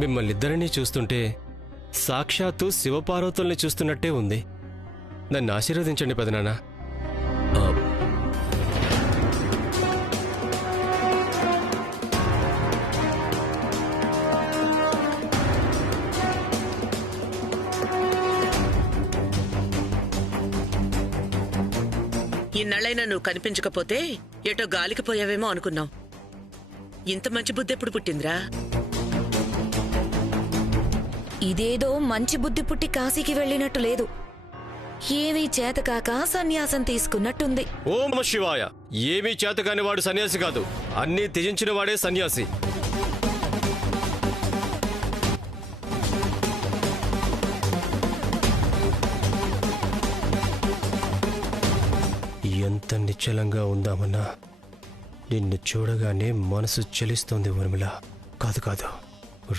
మిమ్మల్నిద్దరినీ చూస్తుంటే సాక్షాత్తు శివపార్వతుల్ని చూస్తున్నట్టే ఉంది. నన్ను ఆశీర్వదించండి పెదనాన్న. ఇన్నాళ్ళైనా నువ్వు కనిపించకపోతే ఎటో గాలికి పోయావేమో అనుకున్నావు. ఇంత మంచి బుద్ధి ఎప్పుడు పుట్టిందిరా? ఇదేదో మంచి బుద్ధి పుట్టి కాశీకి వెళ్ళినట్టు లేదు. ఏమీ చేతకాక సన్యాసం తీసుకున్నట్టుంది. ఓం నమః శివాయ. ఏమీ చేతకాని వాడు సన్యాసి కాదు, అన్నీ త్యజించిన వాడే సన్యాసి. ఎంత నిశ్చలంగా ఉందామన్నా నిన్ను చూడగానే మనసు చలిస్తోంది ఊర్మిళ. కాదు కాదు,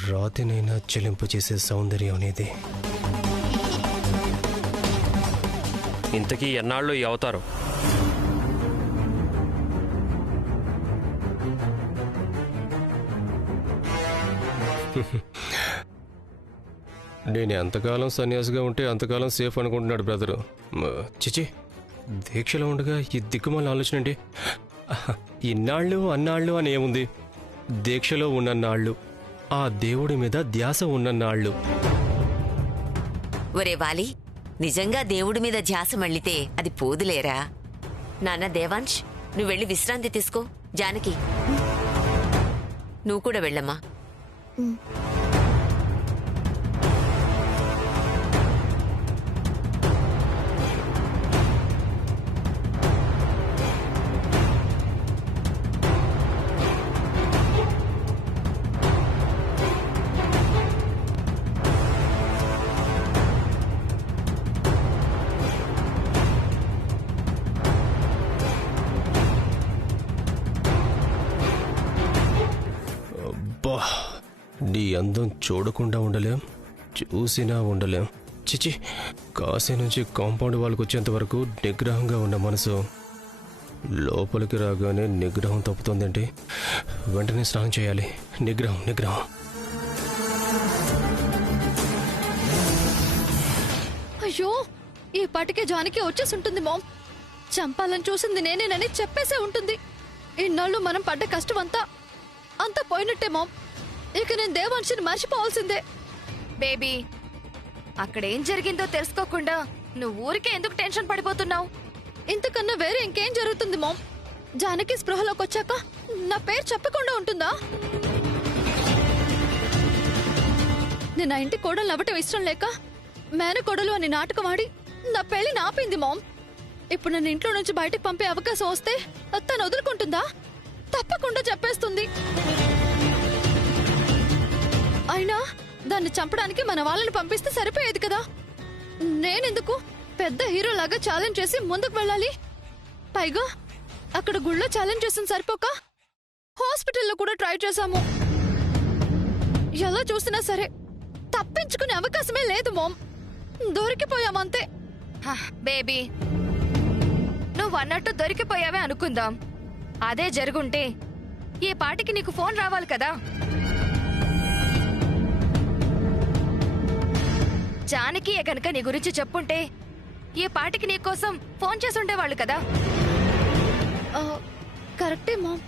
రాతినైనా చెలింపు చేసే సౌందర్యం అనేది. ఇంతకీ ఎన్నాళ్ళు ఈ అవతారం? నేను ఎంతకాలం సన్యాసిగా ఉంటే అంతకాలం సేఫ్ అనుకుంటున్నాడు బ్రదరు. చిచి, దీక్షలో ఉండగా ఈ దిక్కుమాల ఆలోచన ఏంటి? ఇన్నాళ్ళు అన్నాళ్ళు అని ఏముంది? దీక్షలో ఉన్నన్నాళ్ళు, ఆ దేవుడి మీద ధ్యాస ఉన్నన్నాళ్ళు. ఒరే వాలి, నిజంగా దేవుడి మీద ధ్యాస మళ్ళితే అది పోదులేరా. నాన్న దేవాంశ్, నువ్వు వెళ్ళి విశ్రాంతి తీసుకో. జానకి, నువ్వు కూడా వెళ్ళమ్మా. నీ అందం చూడకుండా ఉండలేం, చూసినా ఉండలేం. చిచి, కాశీ నుంచి కాంపౌండ్ వాళ్ళకి వచ్చేంత వరకు నిగ్రహంగా ఉన్న మనసు లోపలికి రాగానే నిగ్రహం తప్పుతోందేంటి? వెంటనే స్నానం చేయాలి. నిగ్రహం నిగ్రహం. అయ్యో, ఈ పాటికే జానకి వచ్చేసుంటుంది మామ్. చంపాలని చూసింది నేనేనని చెప్పేసే ఉంటుంది. ఇన్నాళ్ళు మనం పడ్డ కష్టం అంతా పోయినట్టే మామ్. ఇక నేను దేవాంశిని మర్చిపోవాల్సిందే. బేబీ, అక్కడేం జరిగిందో తెలుసుకోకుండా నువ్వు ఊరికే ఎందుకు టెన్షన్ పడిపోతున్నావు? ఇంతకన్నా వేరే ఇంకేం జరుగుతుంది మామ్? జానకి స్పృహలోకి వచ్చాక నా పేరు చెప్పకుండా ఉంటుందా? నేను ఆ ఇంటి కోడలు అవ్వటం ఇష్టం లేక మేనకోడలు అని నాటకం ఆడి నా పెళ్లిని ఆపింది మామ్. ఇప్పుడు నన్ను ఇంట్లో నుంచి బయటకు పంపే అవకాశం వస్తే తను వదులుకుంటుందా? తప్పకుండా చెప్పేస్తుంది. అయినా దాన్ని చంపడానికి మన వాళ్ళని పంపిస్తే సరిపోయేది కదా. నేనెందుకు పెద్ద హీరోలాగా ఛాలెంజ్ చేసి ముందుకు వెళ్ళాలి? పైగా అక్కడ గుళ్ళో ఛాలెంజ్ చేసిన సరిపోక హాస్పిటల్లో కూడా ట్రై చేశాము. ఎలా చూసినా సరే తప్పించుకునే అవకాశమే లేదు మామ్. దొరికిపోయామంతే. బేబీ, నువ్వు అన్నట్టు దొరికిపోయావే అనుకుందాం. అదే జరుగుంటే ఈ పాటికి నీకు ఫోన్ రావాలి కదా. జానకి గనక నీ గురించి చెప్పుంటే ఈ పాటికి నీ కోసం ఫోన్ చేసి ఉండేవాళ్ళు కదా. కరెక్టే మామ్.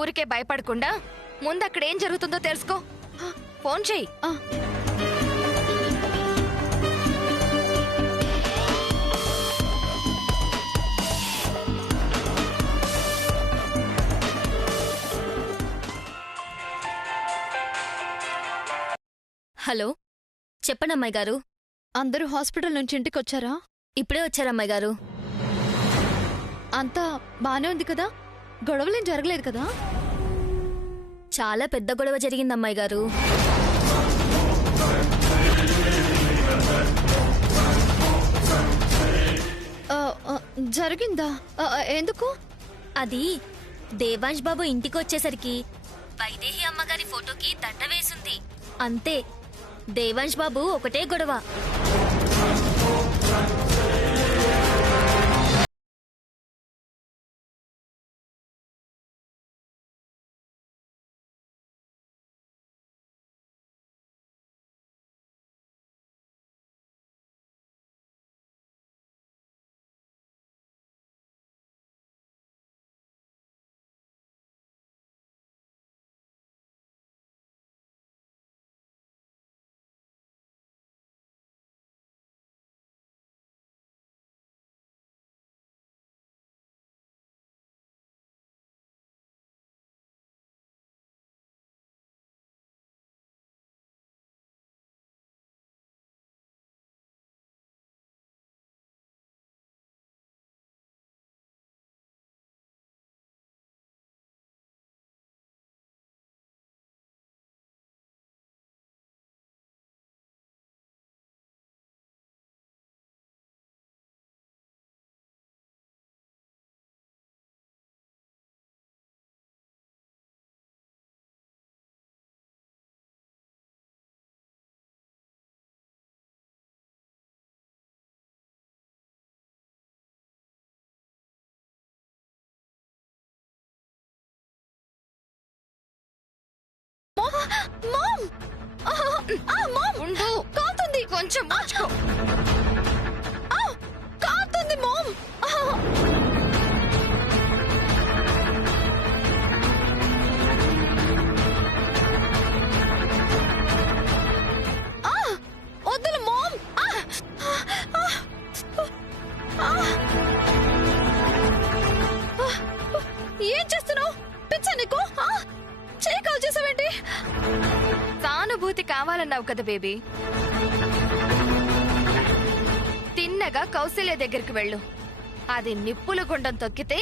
ఊరికే భయపడకుండా ముందు అక్కడ ఏం జరుగుతుందో తెలుసుకో. ఫోన్ చెయ్యి. హలో, చెప్పండి అమ్మాయి గారు. అందరూ హాస్పిటల్ నుంచి ఇంటికి వచ్చారా? ఇప్పుడే వచ్చారమ్మాయి గారు. అంతా బానే ఉంది కదా? గొడవలేం జరగలేదు కదా? చాలా పెద్ద గొడవ జరిగిందమ్మాయి గారు. జరిగిందా? ఎందుకు? అది దేవాంశ్ బాబు ఇంటికి వచ్చేసరికి వైదేహి అమ్మగారి ఫోటోకి దండ వేసింది. అంతే, దేవాంశ్ బాబు ఒకటే గొడవ. ఉండు. కాలుతుంది. కొంచెం మార్చుకో. కాలుతుంది మామ్. వద్దులు మామ్. ఏం చేస్తున్నావు? పిచ్చా నీకు? చేయి కాల్ చేసావేంటి? సానుభూతి కావాలన్నావు కదా బేబీ. తిన్నగా కౌశల్య దగ్గరికి వెళ్ళు. అది నిప్పుల గుండం తొక్కితే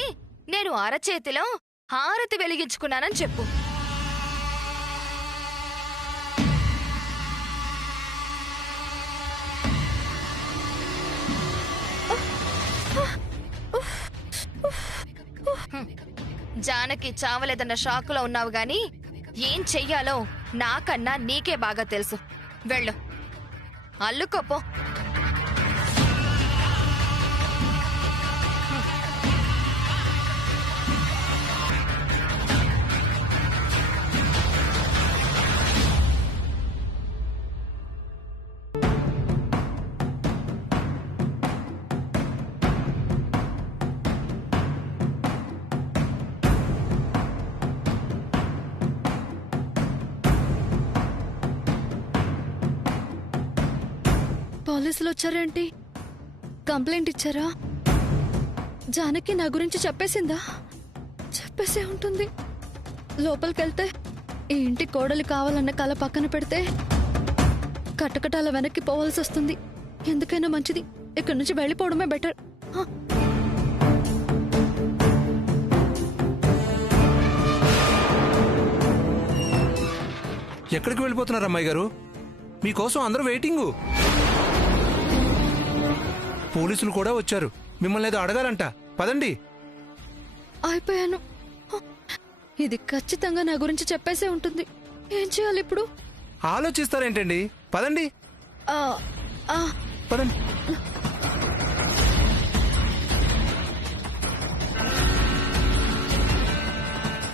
నేను అరచేతిలో హారతి వెలిగించుకున్నానని చెప్పు. జానకి చావలేదన్న షాకులో ఉన్నావు గాని ఏం చెయ్యాలో నాకన్నా నీకే బాగా తెలుసు. వెళ్ళు, అల్లుకోపో. పోలీసులు వచ్చారేంటి? కంప్లైంట్ ఇచ్చారా? జానకి నా గురించి చెప్పేసిందా? చెప్పేసే ఉంటుంది. లోపలికెళ్తే ఈ ఇంటి కోడలు కావాలన్న కల పక్కన పెడితే కట్టకటాల వెనక్కి పోవాల్సి వస్తుంది. ఎందుకైనా మంచిది ఇక్కడి నుంచి వెళ్ళిపోవడమే బెటర్. ఎక్కడికి వెళ్ళిపోతున్నారు అమ్మాయి గారు? మీకోసం అందరూ వెయిటింగు. పోలీసులు కూడా వచ్చారు. మిమ్మల్ని ఏదో అడగాలంట. పదండి. అయిపోయాను. ఇది ఖచ్చితంగా నా గురించి చెప్పేసే ఉంటుంది. ఏం చేయాలి ఇప్పుడు? ఆలోచిస్తారేంటండి? పదండి పదండి.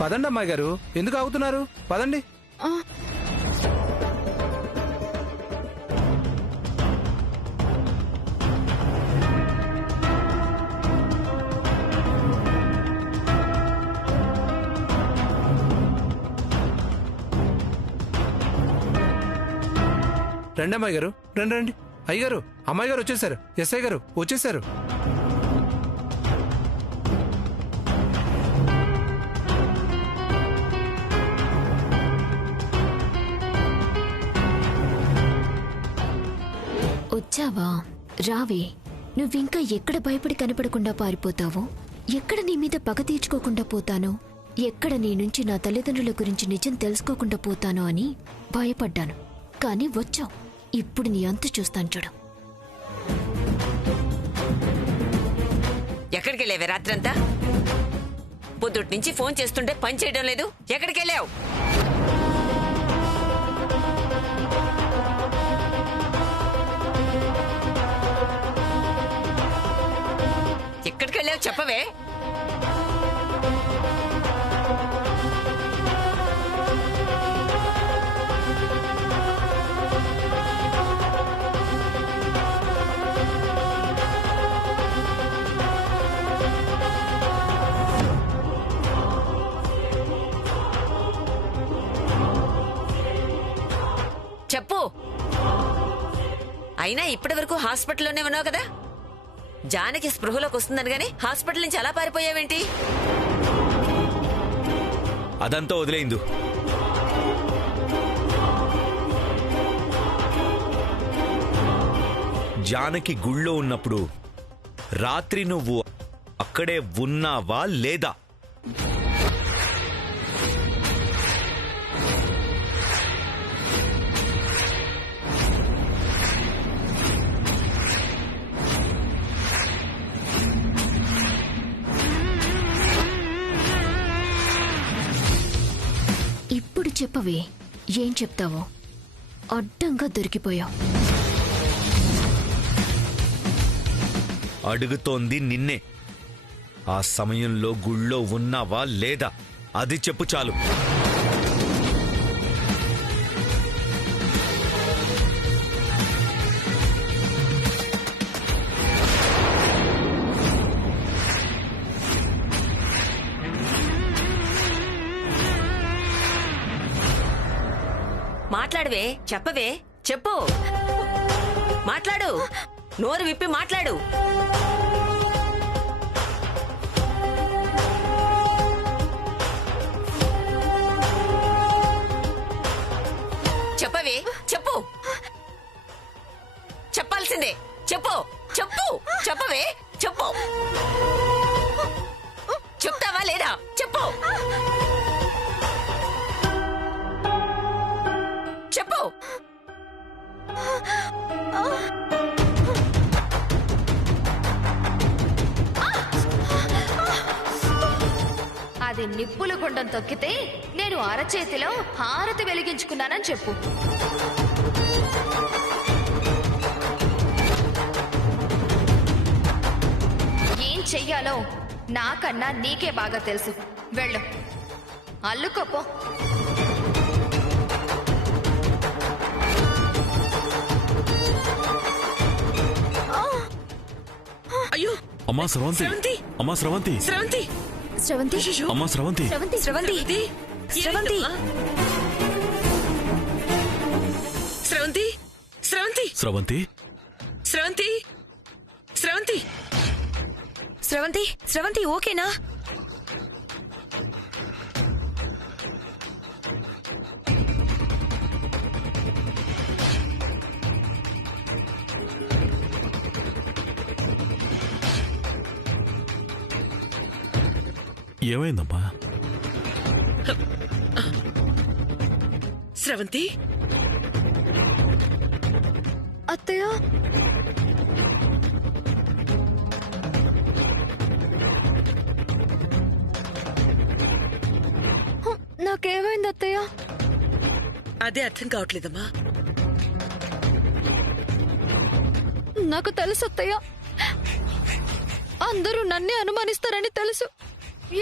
పదండి అమ్మాయి గారు, ఎందుకు ఆగుతున్నారు? పదండి. రండి అమ్మాయి గారు, రండి రండి. అయ్యగారు, అమ్మాయి గారు వచ్చేసారు. ఎస్ఐ గారు వచ్చేసారు. వచ్చావా? రావే. నువ్వింకా ఎక్కడ భయపడి కనపడకుండా పారిపోతావో, ఎక్కడ నీ మీద పగ తీర్చుకోకుండా పోతానో, ఎక్కడ నీ నుంచి నా తల్లిదండ్రుల గురించి నిజం తెలుసుకోకుండా పోతానో అని భయపడ్డాను. కానీ వచ్చావు. ఇప్పుడు నీ అంతు చూస్తాను చూడు. ఎక్కడికి వెళ్ళావే రాత్రంతా? పొద్దుటి నుంచి ఫోన్ చేస్తుంటే పని చేయడం లేదు. ఎక్కడికి వెళ్ళావు? ఎక్కడికి వెళ్ళావు చెప్పవే. చెప్పు. అయినా ఇప్పటి వరకు హాస్పిటల్లోనే ఉన్నావు కదా. జానకి స్పృహలోకి వస్తుందని గానీ హాస్పిటల్ నుంచి అలా పారిపోయావేంటి? అదంతా వదిలేయిందు. జానకి గుళ్ళో ఉన్నప్పుడు రాత్రి నువ్వు అక్కడే ఉన్నావా లేదా? ఇప్పుడు చెప్పవే, ఏం చెప్తావో. అడ్డంగా దొరికిపోయావు. అడుగుతోంది నిన్నే. ఆ సమయంలో గుళ్ళో ఉన్నావా లేదా అది చెప్పు చాలు. మాట్లాడవే, చెప్పవే, చెప్పు, మాట్లాడు, నోరు విప్పి మాట్లాడు. చెప్పవే, చెప్పు, చెప్పాల్సిందే, చెప్పు, చెప్పు, చెప్పవే, చెప్పు, చెప్తావా లేదా, చెప్పు, చెప్పు. అది నిప్పుల గుండం తొక్కితే నేను అరచేతిలో హారతి వెలిగించుకున్నానని చెప్పు. ఏం చెయ్యాలో నాకన్నా నీకే బాగా తెలుసు. వెళ్ళు, అల్లుకోపో. అయ్యో అమ్మా స్రవంతి, స్రవంతి! అమ్మా స్రవంతి, స్రవంతి! శ్రవంతి అమ్మా స్రవంతి, శ్రవంతి స్రవంతి స్రవంతి స్రవంతి! స్రవంతి! స్రవంతి, స్రవంతి! స్రవంతి! స్రవంతి స్రవంతి ఓకేనా? ఏమైందమ్మా? స్రవంతి! అత్తయ్య, నాకేమైంది అత్తయ్య? అదే అర్థం కావట్లేదమ్మా. నాకు తెలుసు అత్తయ్య, అందరూ నన్నే అనుమానిస్తారని తెలుసు.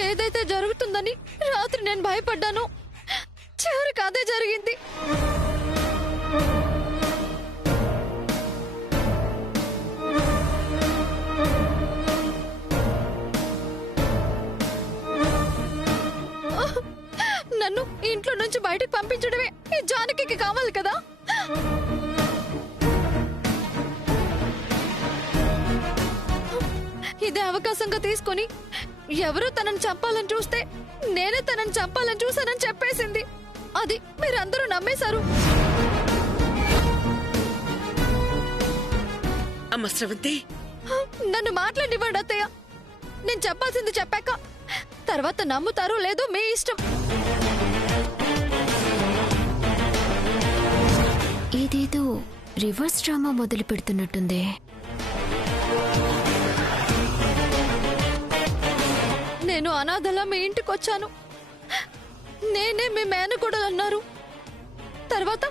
ఏదైతే జరుగుతుందని రాత్రి నేను భయపడ్డాను, చివరికి అదే జరిగింది. నన్ను ఇంట్లో నుంచి బయటకు పంపించడమే ఈ జానకి కావాలి కదా. ఇదే అవకాశంగా తీసుకుని ఎవరో తనని చంపాలని చూస్తే నేనే తనని చంపాలని చూశానని చెప్పేసింది. అది మీరందరూ నమ్మేశారు. అమ్మ స్రవంతి, నన్ను మాట్లాడివ్వండి అత్తయ్య. నేను చెప్పాల్సింది చెప్పాక తర్వాత నమ్ముతారో లేదో మీ ఇష్టం. ఇదేదో రివర్స్ డ్రామా మొదలు పెడుతున్నట్టుందే. నేను అనాథలా మీ ఇంటికి వచ్చాను, నేనే మీ మేనకోడలు అన్నారు. తర్వాత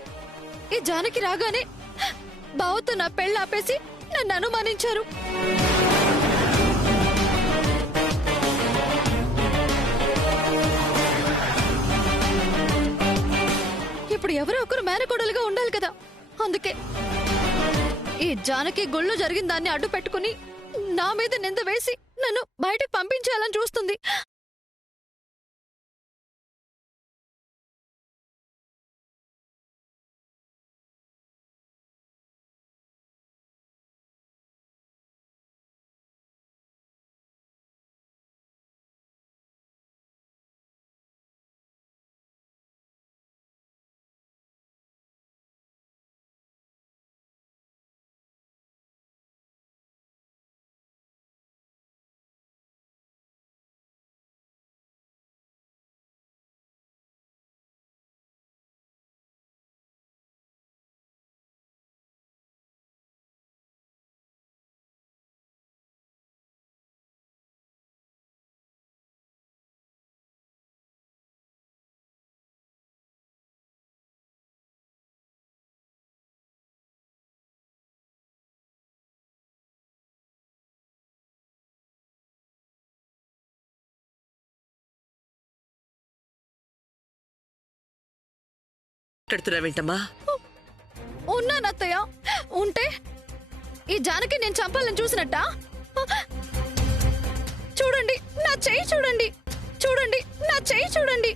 ఈ జానకి రాగానే బావతో నా పెళ్ళి ఆపేసి నన్ను అనుమానించారు. ఇప్పుడు ఎవరో ఒకరు మేనకోడలుగా ఉండాలి కదా. అందుకే ఈ జానకి గుళ్ళు జరిగిన దాన్ని అడ్డు పెట్టుకుని నా మీద నింద వేసి నన్ను బయటకు పంపించాలని చూస్తుంది. మాట్లాడుతున్నావేంటమ్మా? ఉన్నానత్తయ్య. ఉంటే ఈ జానకి నేను చంపాలని చూసినట్టా? చూడండి నా చెయ్యి, చూడండి, చూడండి నా చెయ్యి, చూడండి.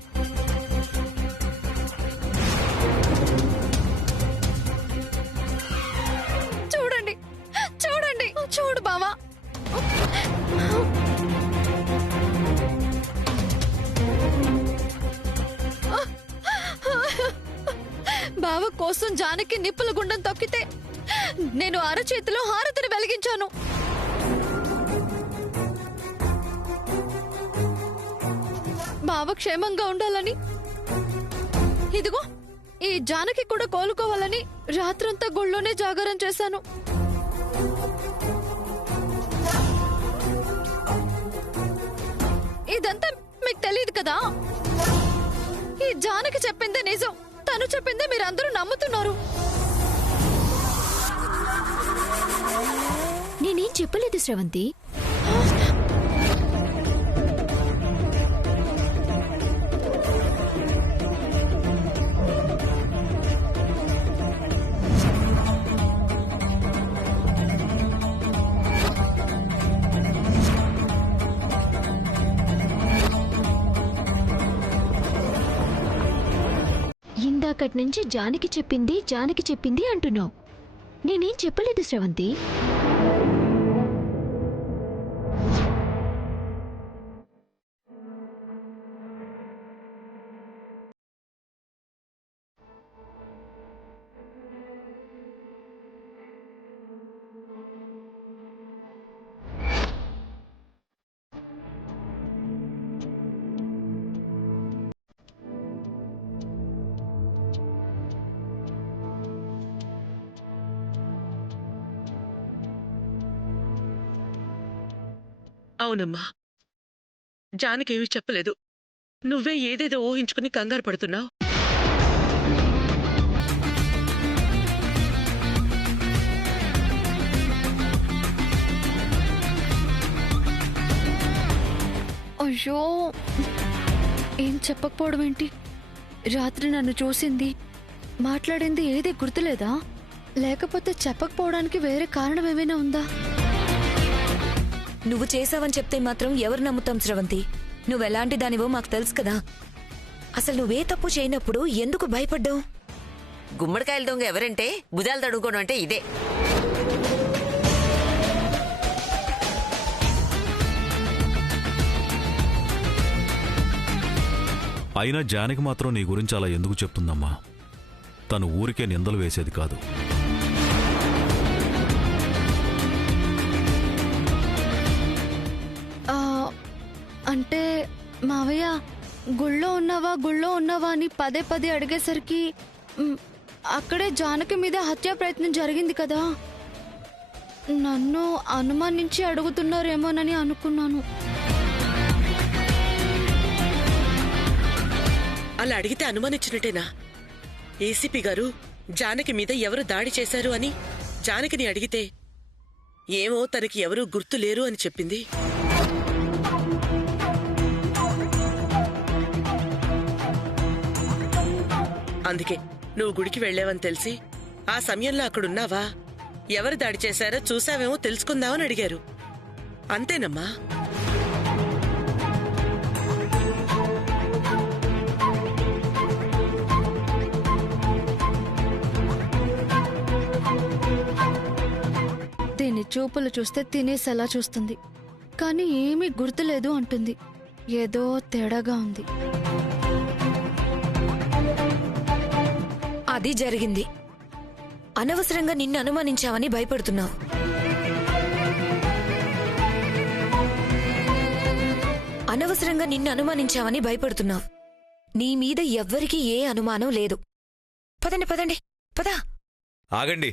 బావ కోసం జానకి నిప్పుల గుండం తొక్కితే నేను అరచేతిలో హారతిని వెలిగించాను. బావ క్షేమంగా ఉండాలని, ఇదిగో ఈ జానకి కూడా కోలుకోవాలని రాత్రంతా గుళ్ళోనే జాగారం చేశాను. ఇదంతా మీకు తెలియదు కదా. ఈ జానకి చెప్పిందే నిజం, తను చెప్పిందే మీరందరూ నమ్ముతున్నారు. నేనేం చెప్పలేదు శ్రవంతి. ఇందాకటి నుంచి జానకి చెప్పింది అంటున్నావు. నేనేం చెప్పలేదు శ్రవంతి. అవునమ్మా, జానకేమీ చెప్పలేదు. నువ్వే ఏదేదో ఊహించుకుని కంగారు పడుతున్నావు. అయ్యో, ఏం చెప్పకపోవడం ఏంటి? రాత్రి నన్ను చూసింది, మాట్లాడింది ఏదే గుర్తులేదా? లేకపోతే చెప్పకపోవడానికి వేరే కారణం ఏమైనా ఉందా? నువ్వు చేసావని చెప్తే మాత్రం ఎవరు నమ్ముతాం శ్రవంతి? నువ్వెలాంటి దానివో మాకు తెలుసు కదా. అసలు నువ్వే తప్పు చేయనప్పుడు ఎందుకు భయపడ్డావు? గుమ్మడికాయల దొంగ ఎవరంటే భుజాలు తడుకోవడం అంటే ఇదే. అయినా జానకి మాత్రం నీ గురించి అలా ఎందుకు చెప్తుందమ్మా? తను ఊరికే నిందలు వేసేది కాదు. అంటే మావయ్య, గుళ్ళో ఉన్నావా అని పదే పదే అడిగేసరికి అక్కడే జానకి మీద హత్యా ప్రయత్నం జరిగింది కదా. నన్ను అనుమానించి అడుగుతున్నారేమోనని అనుకున్నాను. అలా అడిగితే అనుమానించినట్టేనా? ఏసీపీ గారు జానకి మీద ఎవరు దాడి చేశారు అని జానకిని అడిగితే ఏమో తనకి ఎవరూ గుర్తులేరు అని చెప్పింది. అందుకే నువ్వు గుడికి వెళ్లేవని తెలిసి ఆ సమయంలో అక్కడున్నావా, ఎవరు దాడి చేశారో చూసావేమో తెలుసుకుందామని అడిగారు. అంతేనమ్మా. దీని చూపులు చూస్తే తినేసేలా చూస్తుంది, కానీ ఏమీ గుర్తులేదు అంటుంది. ఏదో తేడాగా ఉంది. అది జరిగింది. అనవసరంగా నిన్ను అనుమానించావని భయపడుతున్నావు. నీ మీద ఎవ్వరికీ ఏ అనుమానం లేదు. పదండి పదా. ఆగండి.